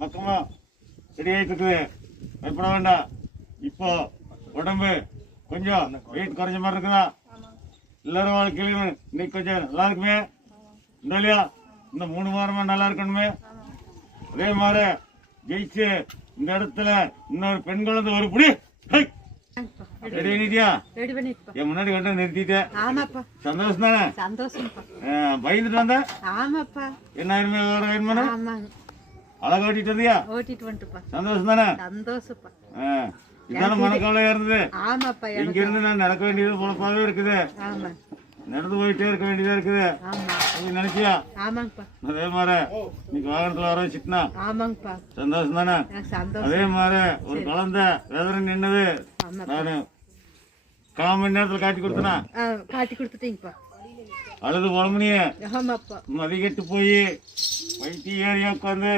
பக்கமா ரெடி ஆயிட்டு இருக்குது. பயப்பட வேண்டாம். இப்போ உடம்பு கொஞ்சம் வெயிட் குறைஞ்ச மாதிரி இருக்குதா? எல்லாரும் வாழ்க்கையிலும் இன்னைக்கு கொஞ்சம் நல்லா இருக்குமே இல்லையா? இந்த 3 வாரமா நல்லா இருக்கணுமே. அதே மாதிரி ஜெயிச்சு இந்த இடத்துல இன்னொரு பெண் குழந்தை ஒரு புடி ரெடி பண்ணிட்டியா? என் முன்னாடி கொண்டு நிறுத்திட்டேன். சந்தோஷம் தானே? பயந்துட்டு வந்த என்ன ஆயிருமே அழகா ஓட்டிட்டு வந்தியா? சந்தோஷம் தானே? இதான மனக்கவலையா இருந்தது. இங்க இருந்து நான் நடக்க வேண்டியது பொழப்பாவே இருக்குது. நடந்து போயிட்டே இருக்க வேண்டியதா இருக்குது. நினைச்சியா? அதே மாதிரி இன்னைக்கு வாகனத்துல வர வச்சுட்டா சந்தோஷம் தானே? அதே மாதிரி ஒரு குழந்தை வேதனை நின்னது நானு 1/4 மணி நேரத்துல காட்டி கொடுத்தனா அழுது புலம்புனிய மதிக்கட்டு போய் வைத்திய ஏரியா உட்காந்து